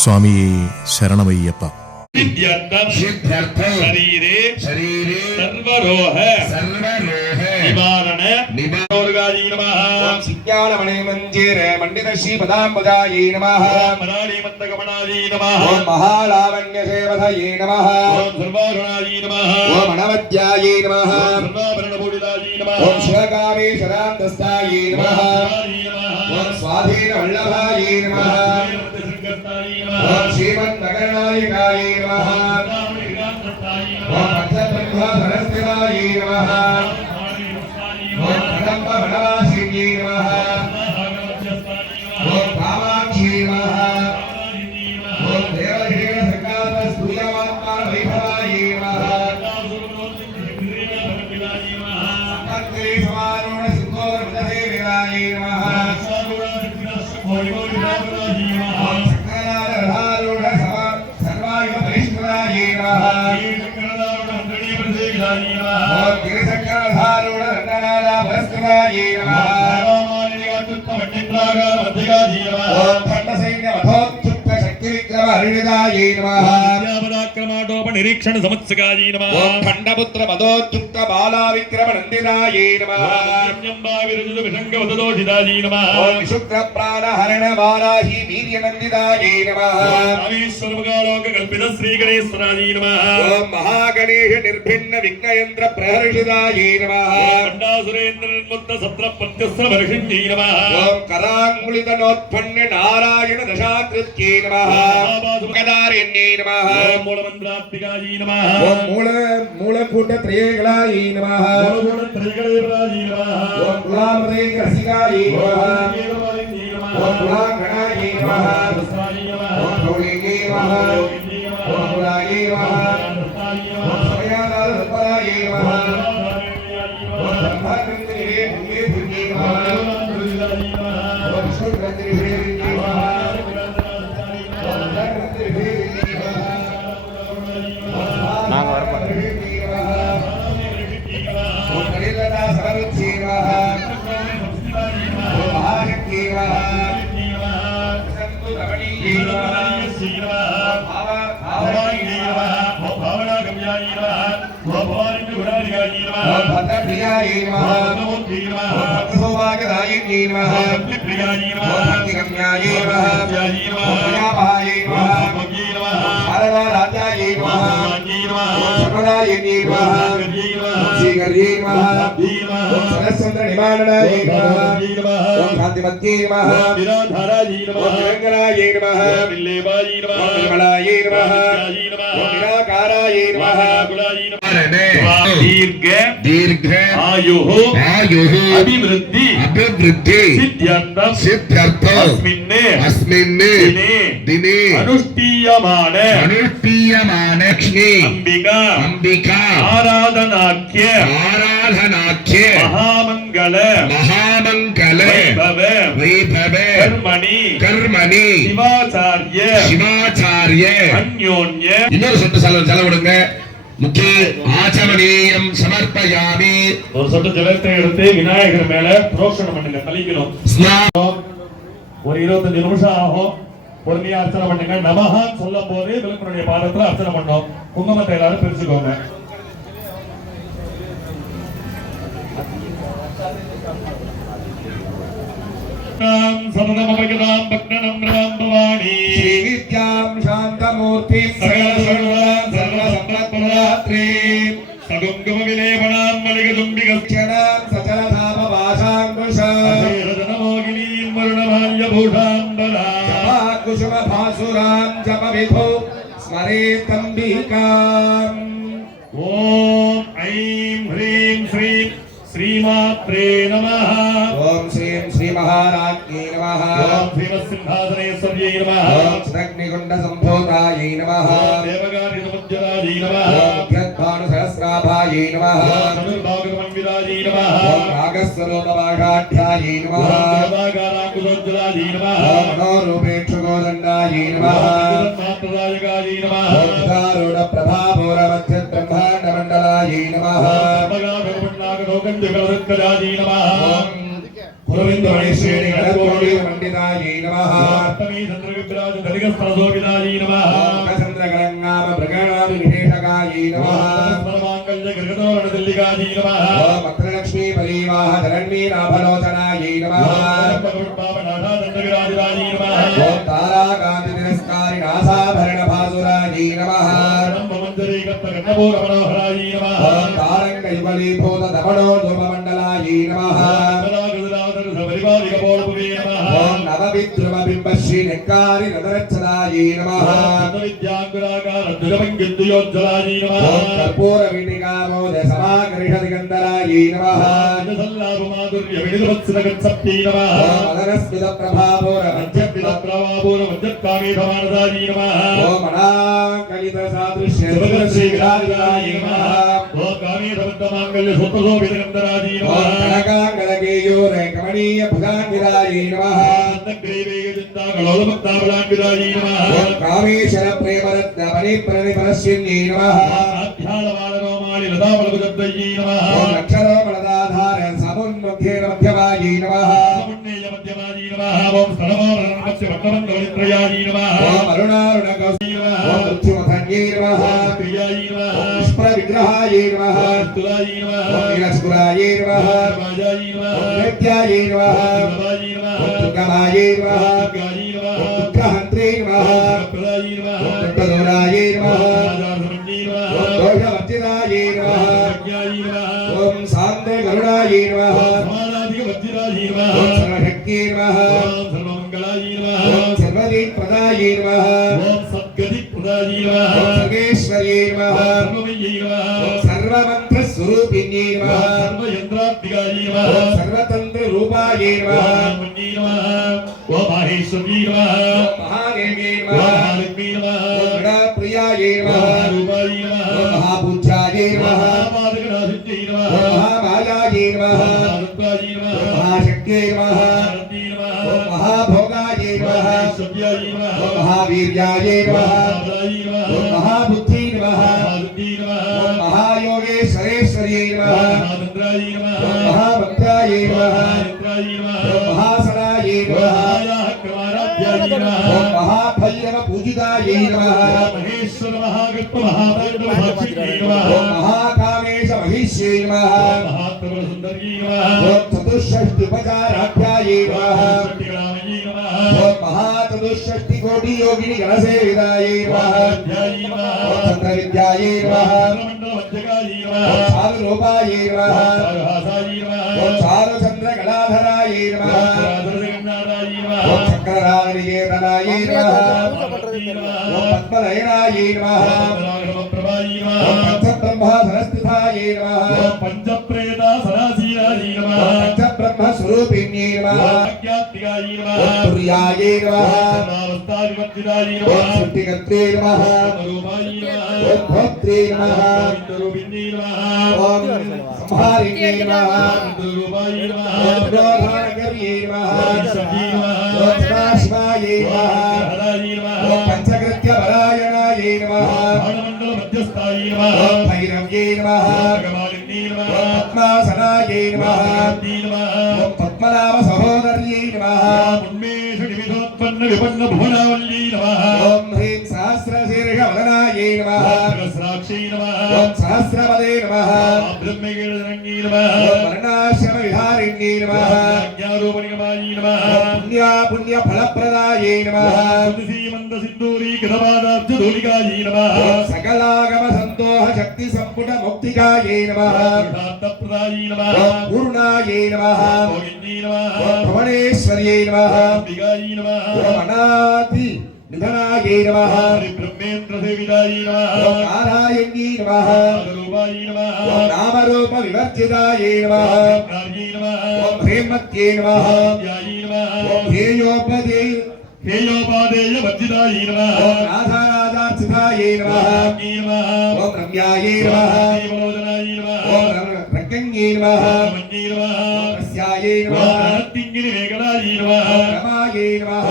स्वामी शरणमय्यप्पा। शरीरे सर्वरोह निवारण निवारगायै नमः। सिज्ञानमणि मंजीरे मंडित श्री पदाम्बुजायै नमः। मराळी मन्दगमनायै नमः। ओम महालावण्य सेवधायै नमः। ओम सर्वारुणायै नमः। ओम अनवद्यायै नमः। ओम सर्वाभरणपूजितायै नमः। ओम शिवकामी शरान्तस्तायै नमः। ओम स्वाधीन वल्लभायै नमः। ओम श्रीमन्नगरनायकायै नमः। ओम अर्थब्रह्म सरस्वतायै नमः। ओम कदम्ब वनवासिन्यै नमः। ओम कामाक्षी नमः। ओम देवहिर संकात स्तूयमात्मा वैभवायै नमः। संकल्पे समारूढ सिंहोर विदधे नमः। निरीक्षण समत्सकायै नमः। ओम खंडपुत्र पदोच्युक्त बाला विक्रम नंदितायै नमः। अन्यंबा विरजित विषंग वददोषितायै नमः। ओम शुक्र प्राण हरण वाराही वीर्य नंदितायै नमः। रामेश्वर मुगालोक कल्पित श्री गणेश्वरायै नमः। ओम महागणेश निर्भिन्न विघ्नयंत्र प्रहर्षितायै नमः। खंडासुरेन्द्र निर्मुक्त सत्र प्रत्यस्त्र वर्षिण्यै नमः। ओम करांगुलित नोत्पन्न नारायण दशाकृत्यै नमः। गदारण्यै नमः। ओम मूलमंत्रात्मिकायै नमः। ओम मूलकूट त्रयेगलायै नमः। मूलकूट त्रयेगलायै नमः। ओम गुलामदे रसिकायै नमः। ओम गुलागणायै नमः। ओम गौलिंगे नमः। ओम गुलायै नमः। ओम समयादार रूपायै नमः। ओम ब्रह्मानंदे भूये भूये नमः। ओम विष्णुग्रंथि भूये नमः। ओम नरग्रंथि भूये नमः। नाम अर्पण ओम कलिलता सरवृत्ति नमः। ओम महाशक्ति नमः। संतु रमणीये नमः। भद्रप्रियायै नमः। भक्तसौभाग्यदायिन्यै नमः। भक्तिगम्यायै नमः। प्रियामहायै नमः। शारदाराध्यायै नमः। सर्वदायिन्यै नमः। श्रीगर्यै नमः। सरस्वती निवारणायै नमः। ओम शान्तिमत्यै नमः। विराधारायै नमः। रंगनायै नमः। विल्लेबायै नमः। निर्मलायै नमः। निराकारायै नमः। दीर्घ दीर्घ आयुः आयुः अभिवृद्धि अभिवृद्धि सिद्ध्यर्थं सिद्ध्यर्थं अस्मिन् दिने दिने अनुष्ठीयमान लक्ष्मी अंबिका आराधनाख्य महामंगल वैभव कर्मणि शिवाचार्य अन्योन्य இன்னொரு சொட்டு செலவிடுங்க முக்கிய ஆச்சமணியம் சமர்ப்பயாமி ஒரு சொட்டு ஜலத்தை எடுத்து விநாயகர் மேல புரோஷனம் பண்ணுங்க கலிக்கணும் ஒரு 25 நிமிஷம் ஆகும் பொறுமையா அர்ச்சனை பண்ணுங்க நமஹான்னு சொல்லும் போது விளக்கனுடைய பாதத்துல அர்ச்சனை பண்ணோம் குங்குமத்தை எல்லாரும் பிரிச்சுக்கோங்க சததமபகிதாம் பக்னனம் பிரதம் பவானி ஸ்ரீ வித்யாம் சாந்தமூர்த்தி சர்வசம்பத்பராத்ரீ சகுங்கும விலேபணாம் மலிகதும்பிகச்சனாம் சச்சலதாபவாசாங்குஷாரதனமோகினீம் வருணமால்யபூஷாம்பராம் ஜபாகுசுமபாசுராம் ஜபவிதோ ஸ்மரேதம்பிகாம் ஓம் ஐம் ஹ்ரீம் ஸ்ரீம் श्रीमात्रे नमः ओम श्रीं श्री महाराज्ञे नमः ओम श्रीमत्सिंहासनेश्वर्यै नमः ओम स्नग्निकुंड संभोगायै नमः ओम देवगारिसमुज्जलायै नमः ओम यद्भानुसहस्राभायै नमः ओम चतुर्भागमन्वितायै नमः ओम रागस्वरूपवाघाढ्यायै नमः ओम देवागाराङ्कुशोज्जलायै नमः ओम मनोरूपेक्षुगोदण्डायै नमः ओम मात्रदायकायै नमः ओम दारुण प्रभापूरमध्य ब्रह्माण्डमण्डलायै नमः ओम भगवान् भगवन्नागलोकञ्जगलदत्कलायै नमः ओम పురవిందమణిశ్రేణి గణకోటి పండితాయై నమః అష్టమి చంద్రవిభ్రాజ దరిగస్తరశోభితాయై నమః చంద్రగణామ భృగణాది విశేషకాయై నమః సర్వమాంగళ్య గృహతోరణ దిల్లికాయై నమః భద్రలక్ష్మీ పరివాహ ధరణ్మీ నాభలోచనాయై నమః దండవిరాజితాయై నమః ఓం తారాకాంతి తిరస్కారి నాసాభరణ భాసురాయై నమః గణపూరమనోహరాయై నమః ఓం తారంగ యుగలీభూత దమనోధుమమండలాయై నమః ఓం నవవిద్రుమ బింబశ్రీ నెక్కారి రథరచ్చదాయై నమః ఓం కర్పూర వీటికామోద సమాకరిషది గంధరాయై నమః ఓం అదరస్మిత ప్రభాపూర ఓం అనాకలిత సాదృశ్య శ్రీ విరాజితాయై నమః ఓం కనకాంగలకేయూర కమనీయ భుజాంగిరాయై నమః ఓం కామేశ్వర ప్రేమరత్న పరిప్రణిపరస్యై నమః ఓం అక్షరోమలదాధార సమున్మధ్యే మధ్యమాయై నమః ఓం అరుణారుణ ఓం మృత్యుమథన్యై నమః ఓం పుష్ప విగ్రహాయై నమః ఓం నీలస్ఫురాయై నమః ఓం నృత్యాయై నమః ఓం దుర్గమాయై నమః ఓం దుఃఖహంత్రే నమః ఓం దుఃఖదూరాయై నమః ఓం దోషవర్జితాయై నమః ఓం సాంతే గరుడాయై నమః ఓం సర్వశక్త్యై నమః ఓం సర్వదీప్రదాయై నమః ఓం సర్వేశ్వర్యై నమః ఓం సర్వమంత్రస్వరూపిణ్యై నమః ఓం సర్వతంత్రరూపాయై నమః ఓం మహాదేవ్యై నమః ఓం గణప్రియాయై నమః ఓం మహాపూజ్యాయై నమః ఓం మహామాయాయై నమః ఓం మహాశక్త్యై నమః ఓం మహాభోగాయై నమః ఓం మహావీర్యాయై నమః ఓం మహాబుద్ధ్యై నమః ఓం మహాయోగేశ్వరేశ్వర్యై నమః ఓం మహాభక్తాయై నమః ఓం మహాసనాయై నమః ఓం మహాభైరవ పూజితాయై నమః ఓం మహాకామేశ మహిష్యై నమః ఓం చతుషష్ఠిపచారాభ్యాయై నమః ఓం మహాచతుషష్ఠి కోటి యోగిని గణసేవితాయై నమః ఓం చంద్రవిద్యాయై నమః ఓం చారురూపాయై నమః ఓం చారుచంద్రకళాధరాయై నమః ఓం చక్రరాజనికేతనాయై నమః ఓం పద్మనయనాయై నమః ఓం పంచబ్రహ్మసరస్థితాయై నమః ఓం పంచబ్రహ్మస్వరూపిణ్యై నమః ఓం తుర్యాయై నమః ఓం సృష్టికర్త్రే నమః ఓం భోక్త్రే నమః ఓం సంహారిణ్యై నమః ఓం ప్రోధానకర్యై నమః ఓం సదాశివాయై నమః ఓం పంచకృత్యపరాయణాయై నమః ఓం భైరవ్యై నమః ఓం పద్మాసనాయై నమః ఓం పద్మనాభ సహోదర్యై నమః ఓం హ్రీం సహస్రశీర్షవదనాయై నమః ఓం సహస్రపదే నమః ఓం వర్ణాశ్రమ విహారిణ్యై నమః ఓం పుణ్యఫలప్రదాయై నమః ఓం సకలాగమ సంతోహ శక్తి సంపుట ముక్తికాయై నమః ఓం పూర్ణాయై నమః ఓం భువనేశ్వర్యై నమః ఓం అనాది నిధనాయై నమః ఓం నారాయణ్యై నమః ఓం నామరూప వివర్జితాయై నమః ఓం హ్రీమత్యై నమః ఓం హేయోపదే హేయోపాదేయ వర్జితాయై నమః ఓం రాధారాధార్చితాయై నమః ఓం రమ్యాయై నమః ఓం రకంగై నమః ఓం రస్యాయై నమః ఓం రమాయై నమః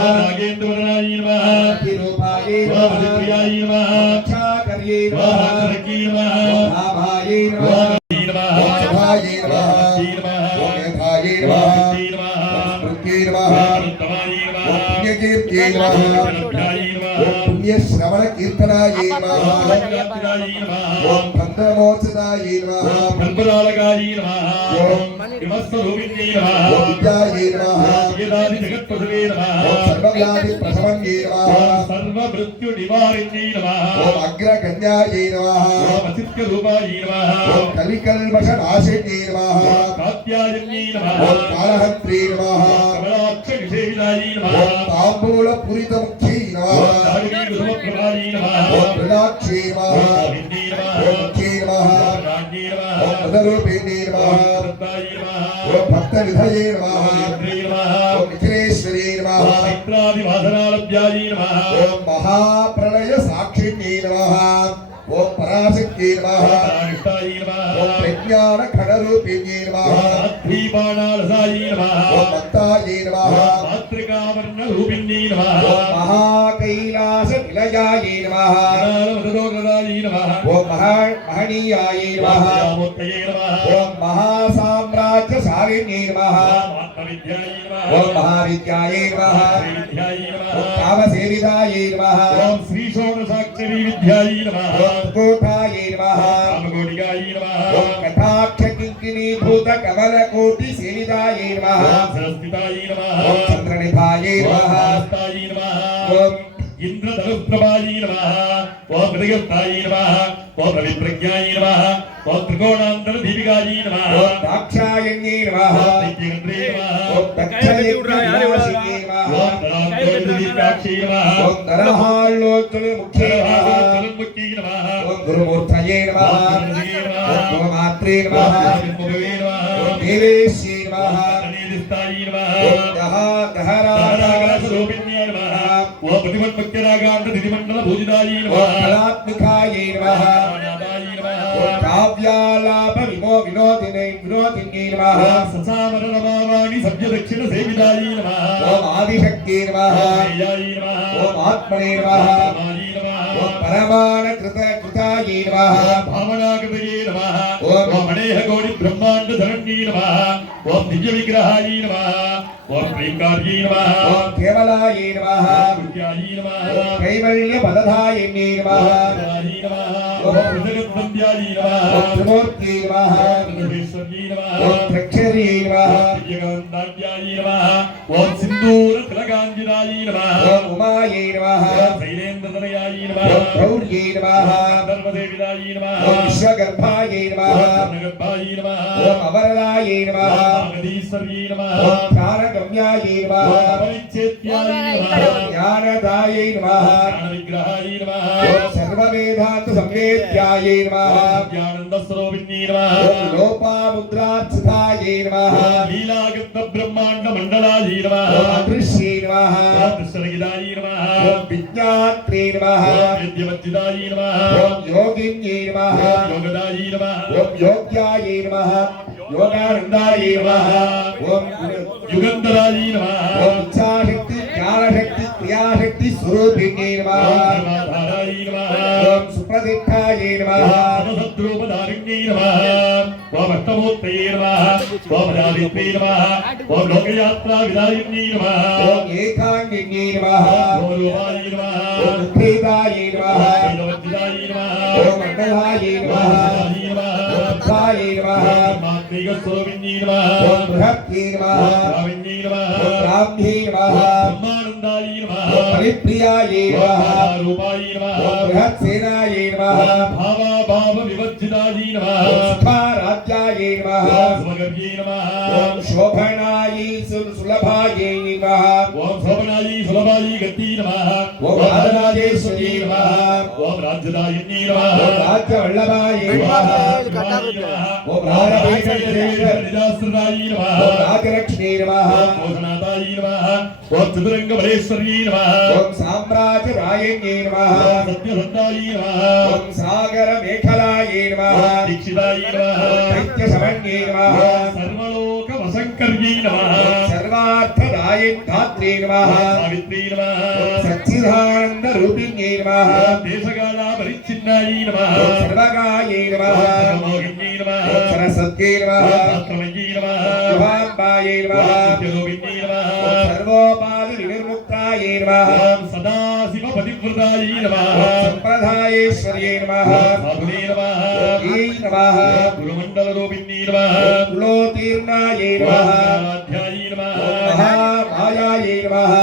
రూపాయై నమః రక్షాకర్యై నమః ఓం భామాయై నమః ఓం శుభాయై నమః ఓం మేధాయై నమః महाय नमः ओम पुण्यकीर्त्यै नमः जलभ्याय नमः ओम पुण्यश्रवण कीर्तनायै नमः जलभ्याय नमः ओम बन्धमोचनायै नमः ओम कल्पनालकाय नमः ओम विमस्तरूपिण्यै नमः ओम विद्यायै नमः वेदादि जगत्प्रभवे नमः ओम सर्वव्याधि प्रशमन्यै नमः ओम सर्वमृत्युनिवारिण्यै नमः ओम अग्रगण्यायै नमः ओम अचित्यरूपाय नमः ओम कलिकल्मषनाशिन्यै नमः कात्यायन्यै ओम नमः कालहन्त्रै नमः कमलाक्षनिषेविदाय नमः ओम ताम्बूलपूरितमुख्यै नमः दाडिनीगुरुप्रभाय नमः ओम मृगाक्षै नमः गोविन्दै नमः ओम मुख्यै नमः राज्ञै ओम नमः मदरूपिण्यै नमः श्रद्धायै नमः ओम भक्तविधये नमः इंद्रै नमः ओम निखिलेश्वर्यै नमः मित्रादिवासनालभ्यायै नमः ओम महाप्रलय साक्षिण्यै नमः ओम पराशक्त्यै नमः अनिष्टायै नमः ओम प्रज्ञान खडरूपिण्यै नमः मातृबाणालसायै नमः ओम मत्तायै नमः मातृकावर्णरूपिण्यै नमः ओम महाकैलास निलयायै नमः ज्ञानमदोग्रदायै नमः ओम महनीयायै नमः महामूर्तये नमः ओम महासाम्राज्य सारिण्यै नमः आत्मविद्यायै नमः ओम महाविद्यायै नमः विद्यायै ओम नमः कामसेवितायै नमः ओम श्री षोडशाक्षरी विद्यायै नमः ओम कोटायै नमः कामकोटिकायै नमः ओम कटाक्ष किङ्किणीभूत कमलकोटि सेवितायै नमः ओम सरस्वतायै नमः ओम चन्द्रनिभायै नमः हस्तायै नमः ओम इंद्रधनुप्रभायै नमः ओम हृदयस्थायै नमः ओम रविप्रज्ञायै नमः ओम त्रिकोणान्तरदीपिकायै नमः ओम दाक्षायण्यै नमः ओम नित्यगन्ध्रे नमः ओम दक्षयज्ञविनाशिन्यै नमः ओम धरान्तरदीपिकाक्षै नमः ओम नरहाल्लोत्तरमुख्यै नमः चलन्मुख्यै नमः ओम गुरुमूर्तये नमः ओम गुरुमात्रे नमः भगवे नमः ओम देवेश्यै नमः अनिदिस्तायै ओम नमः दहरागार स्वरूपिण्यै नमः ओम प्रतिमन्मुख्यरागान्तरिमण्डल पूजितायै ओम नमः कलात्मिकायै नमः ज्ञानादायै नमः ओम काव्यालाप विनोदिन्यै नमः ससामर नमावाणि सभ्यदक्षिण सेवितायै नमः ओम आदिशक्त्यै नमः देयायै नमः ओम आत्मने नमः मायै नमः ओम परमाण कृतायै नमः भावनाकृतये नमः ओम ओम मणेह गौरी ब्रह्मांड धरण्यै नमः ओम दिव्य विग्रहायै नमः ओम प्रेमकार्यै नमः ओम केवलायै नमः विद्यायै नमः ओम कैवल्य पदधायिन्यै नमः विद्यायै नमः ओम जगद्वन्द्यायै नमः ओम त्रिमूर्त्यै नमः सर्वेश्वर्यै नमः ओम त्रक्षर्यै नमः दिव्यकान्ताभ्यायै नमः ओम सिन्दूर तिलकाञ्जनायै नमः ओम उमायै नमः ओम शैलेन्द्रतनयायै ओम नमः गौर्यै नमः धर्मदेविदायै नमः ओम विश्वगर्भायै नमः नगर्भायै नमः ओम अवरदायै नमः नागदीश्वर्यै नमः ओम ध्यानगम्यायै नमः परिच्छेद्यायै नमः ज्ञानदायै नमः ज्ञानविग्रहायै नमः ओम सर्ववेदान्त संवेद्यायै नमः ज्ञानन्दस्वरूपिण्यै नमः ओम लोपामुद्रार्चितायै नमः लीलागन्ध ब्रह्माण्ड मण्डलायै नमः ओम अदृश्यै नमः कृष्णगिदायै नमः ओम विज्ञात्रे नमः विद्यवज्जिदायै नमः ओम योगिन्यै नमः योगदायै नमः ओम योग्यायै नमः योगानन्दायै नमः ओम युगन्धरायै नमः ओम इच्छाशक्ति ज्ञानशक्ति क्रियाशक्ति स्वरूपिण्यै नमः धर्माधारायै नमः ओम सुप्रतिष्ठायै नमः सदसद्रूपधारिण्यै नमः ओम अष्टमूर्तये नमः ओम राधित्रे नमः ओम लोकयात्राविदायिन्यै नमः ओम एकाङ्गिन्यै नमः ओम रूपायै नमः ओम उद्भेदायै नमः वेदवज्जिदायै नमः ओम मण्डलायै नमः मण्डलायै नमः ओम अर्थायै नमः मात्रिकस्वरूपिण्यै नमः ओम बृहत्यै नमः भाविन्यै नमः ओम ब्राह्म्यै नमः ब्रह्मानन्दायै नमः ओम परिप्रियायै नमः रूपायै ओम नमः बृहत्सेनायै नमः भावाभाव विवर्जितायै नमः ओम सुखाराध्यायै नमः समगर्यै नमः ओम शोभनायै सुलभायै नमः ओम शोभनायै सुलभायै गत्यै नमः ओम राजराजेश्वर्यै नमः ओम राज्यदायिन्यै नमः ओम राज्यवल्लभायै नमः ओम निजाश्रितायै नमः ओम राजलक्ष्मी नमः मोहनाथायै नमः ओम चतुरङ्गबलेश्वर्यै नमः ओम साम्राज्यरायण्यै नमः सत्यसन्धायै नमः ओम सागरमेखलायै नमः दीक्षितायै नमः दैत्यशमन्यै नमः सर्वलोकवशङ्कर्यै नमः सर्वार्थदायिन्धात्रे नमः सावित्र्यै नमः सच्चिदानन्दरूपिण्यै नमः देशकालापरिच्छिन्नायै नमः सर्वगायै नमः सर्वमोहिन्यै नमः सरस्वत्यै नमः शास्त्रमय्यै नमः शुभाम्बायै नमः नित्यरूपिण्यै नमः सर्वोपाधि मुक्तायै नमः ओम सदाशिव पतिव्रतायै नमः संप्रदायेश्वर्यै नमः साधुने नमः यै नमः गुरुमंडल रूपिण्यै नमः कुलोतीर्णायै नमः अध्यायै नमः महामायायै नमः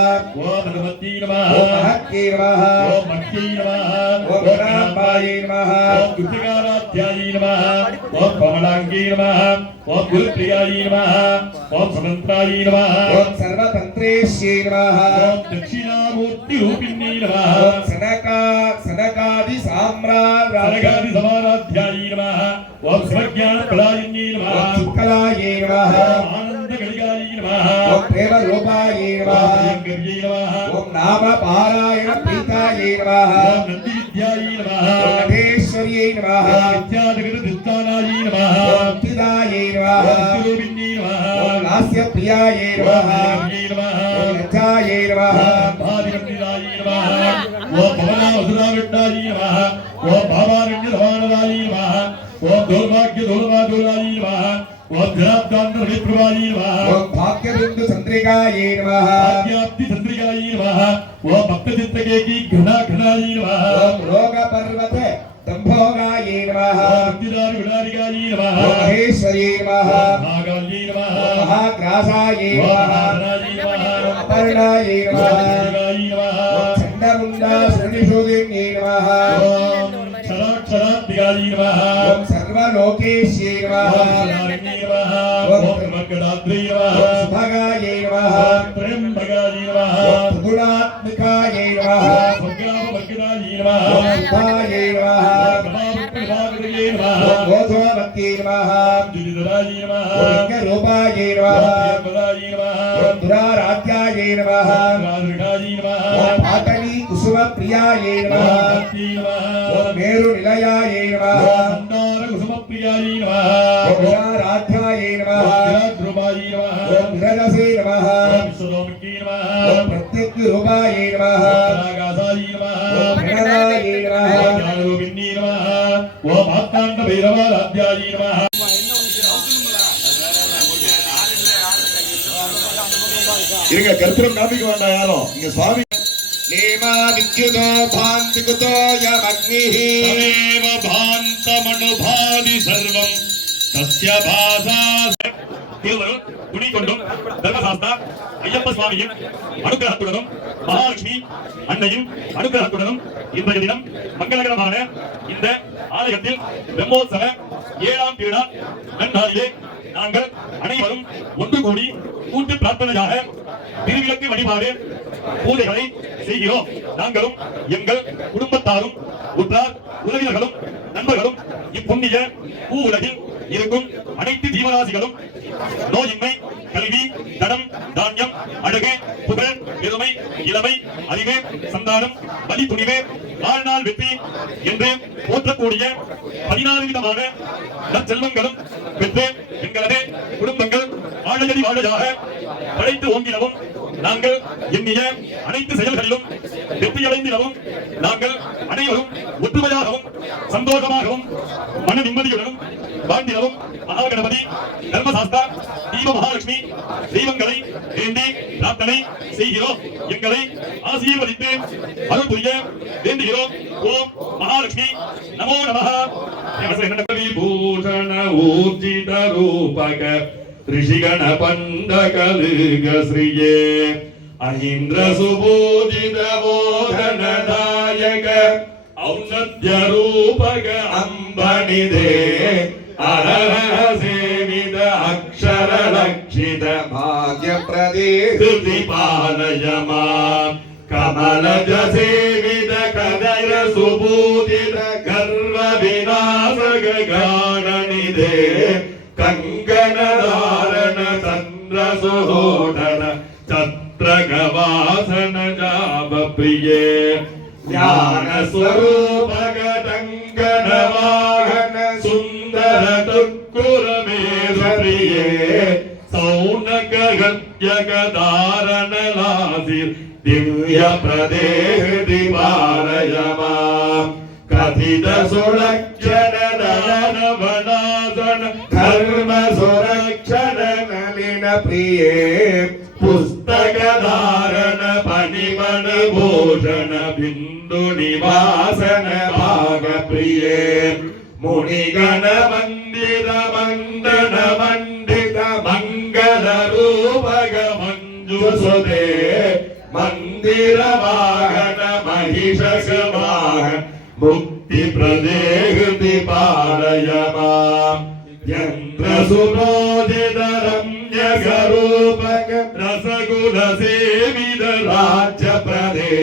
ओम भगवती नमः महत्यै नमः ओम मत्यै नमः ओम गणाम्बायै नमः ओम दुर्गाराध्यायै नमः ओम कमलांगी नमः ओम गुरुप्रियायै नमः ओम समन्त्रायै नमः ओम सर्वतन्त्रेश्यै नमः ओम दक्षिणामूर्ति रूपिण्यै नमः ओम सनकादि सरगादि समाराध्यायै नमः ओम शिवज्ञान प्रदायिन्यै नमः शुक्लायै नमः ओम आनंद गणिकायै नमः ओम प्रेम रूपायै नमः प्रियंकर्यै नमः ओम नाम पारायण प्रीतायै नमः ओम नंदी विद्यायै नमः ओम नटेश्वर्यै नमः ओम विद्याजगत दित्तानायै नमः ओम चिदायै नमः ओम तिरुविन्यै नमः ओम लास्य प्रियायै नमः ओम नमः ओम लज्जायै नमः ओम भादिवन्दितायै नमः ओम भवनावसुराविड्डायै नमः ओम भावारण्य धवानदायै नमः ओम दुर्भाग्य दुर्वादुरायै नमः ओम जनाब्दान्तरविप्रभायै नमः ओम भाग्यबिंदु चंद्रिकायै नमः भाग्याब्धि चंद्रिकायै नमः ओम भक्तचित्तकेकी घनाघनायै नमः ओम रोग पर्वत दंभोगायै नमः ओम भक्तिदार विडारिकायै नमः ओम महेश्वर्यै नमः ओम महाकाल्यै नमः ओम महाग्रासायै ओम नमः महाधनायै नमः ओम अपर्णायै ओम नमः जगायै नमः ओम चंडमुंडा सुनिशोदिन्यै नमः ओम क्षराक्षरात्मिकायै नमः ओम सर्वलोकेश्यै नमः ओम सदारण्यै नमः ओम त्रिमर्कटाद्रै नमः ओम सुभगायै नमः ओम त्र्यंबकायै नमः ओम त्रिगुणात्मिकायै नमः ओम भग्नापभग्नायै नमः ओम सुधायै नमः ओम कपालकृपाकृतये नमः ओम गोधोमत्यै नमः ओम जुलिधरायै नमः ओम लिंगरूपायै ओम नमः प्रियपदायै नमः ओम दुराराध्यायै नमः ओम राजऋषायै नमः ओम पाटली कुसुम प्रियायै ओम नमः भक्त्यै नमः ओम मेरु निलयायै नमः ओम मन्दार कुसुमप्रियायै नमः ओम दुराराध्यायै नमः ओम विराद्रुपायै नमः ओम विरजसे नमः ओम विश्वदोमुख्यै नमः ओम प्रत्यग्रूपायै नमः ओम रागासायै नमः ओम प्रणवायै नमः ओम ज्ञानरूपिण्यै नमः ओम मार्ताण्डभैरवाराध्यायै नमः இருங்க கற்பூரம் காமிக்க வேண்டாம் யாரும் இங்க சுவாமி நேமா வித்யுதோ பாந்திகுதோ யமக்னிஹ तमेव भान्तमनुभाति सर्वं तस्य भासा தேவரும் துணை கொண்டும் தர்மசாஸ்தா ஐயப்ப சுவாமியின் அனுகிரகத்துடனும் மகாலட்சுமி அன்னையின் அனுகிரகத்துடனும் இன்றைய தினம் மங்களகரமான இந்த ஆலயத்தில் பிரம்மோற்சவ 7ஆம் திருநாள் நன்னாளிலே நாங்கள் அனைவரும் ஒன்று கூடி கூட்டு பிரார்த்தனையாக திருவிளக்கு வழிபாடு பூஜைகளை செய்கிறோம். நாங்களும் எங்கள் குடும்பத்தாரும் உற்றார் உறவினர்களும் நண்பர்களும் இப்புண்ணிய பூ உலகில் இருக்கும் அனைத்து ஜீவராசிகளும் நோயின்மை, கல்வி, தனம், தானியம், அழகு, புகழ், பெருமை, இளமை, அறிவு, சந்தானம், வலி துணிவு, வாழ்நாள் வெற்றி என்று போற்றக்கூடிய 14 விதமான நற்செல்வங்களும் பெற்று எங்களது குடும்பங்கள் வாழையடி வாழையாக படைத்து ஓங்கிடவும் நாங்கள் எண்ணிய அனைத்து செயல்களிலும் வெற்றியடைந்திடவும் நாங்கள் அனைவரும் ஒற்றுமையாகவும் சந்தோஷமாகவும் மன நிம்மதியுடனும் வாழ்ந்திடவும் மகாகணபதி, தர்மசாஸ்தா, தீப மகாலட்சுமி தெய்வங்களை வேண்டி பிரார்த்தனை செய்கிறோம். எங்களை ஆசீர்வதித்து அருள் புரிய வேண்டுகிறோம். ஓம் மகாலட்சுமி நமோ நமஹ. விபூஷண ஊர்ஜித ரூபக ரிஷிகண பண்டகலுக ஸ்ரீயே அஹிந்திர சுபூஜித போதனதாயக ಔಷಧ್ಯ ರೂಪಗ ಅಂಬನಿದೆ ಅರಹ ಸೇವಿದ ಅಕ್ಷರ ಲಕ್ಷಿತ ಭಾಗ್ಯ ಪ್ರದೇ ಕೃತಿ ಪಾಲಯ ಮಾಂ ಕಮಲಜ ಸೇವಿದ ಕದರ ಸುಬೂದಿತ ಗರ್ವ ವಿನಾಶಕ ಗಾನನಿದೆ ಕಂಕಣ ಧಾರಣ ಚಂದ್ರ ಸುಹೋಡನ ಛತ್ರಕ ವಾಸನ ಜಾಬ ಪ್ರಿಯೇ ಜ್ಞಾನ ಸ್ವರೂಪಗ ಟಂಕನ ವಾಹನ ಸುಂದರ ತುಕ್ಕುರ ಮೇರು ಪ್ರಿಯೇ ಸೌನಕ ಗತ್ಯಕ ಧಾರಣ ಲಾಸಿರ್ ದಿವ್ಯ ಪ್ರದೇಹ ದಿವಾರಯ ಮಾಂ ಕಥಿತ ಸುಲಕ್ಷಣ ದಾನವನಾಸನ ಧರ್ಮ ಸುರಕ್ಷಣ ನಲಿನ ಪ್ರಿಯೇ ಪುಸ್ತಕ ಧಾರಣ मणिमण भूषण बिंदु निवासन भाग प्रिये मुनिगण मंदिर मंडन मंडित मंगल रूपग मंजु सुदे मंदिर वाहन महिषक वाहन मुक्ति प्रदेहृति पालय माम् यंत्र सुबोधित रम्य स्वरूपक रसगुण सेवित राज्य प्रदे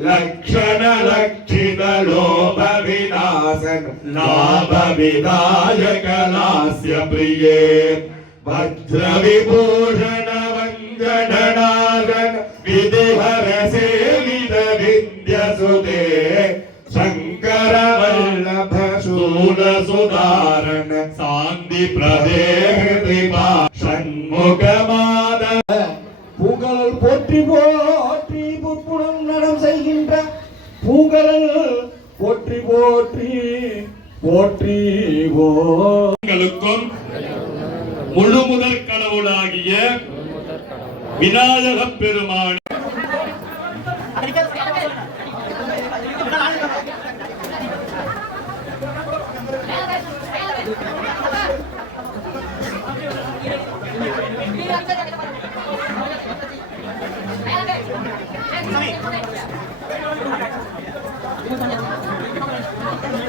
लक्षण लक्षित लोभ विनाशन लाभ विदायक लास्य प्रिये वज्र विभूषण वंजन नागन विधिहर सेवित विद्य सुते शंकर वल्लभ शूल सुधारण शांति प्रदेह कृपा षण्मुख माधव பூங்கலல் போற்றி போற்றி புட்புணம் நடம் செய்கின்ற பூங்கலல் போற்றி போற்றி போற்றி உங்களுக்கும் முழு முதற் கடவுளாகிய விநாயக பெருமான் Sampai.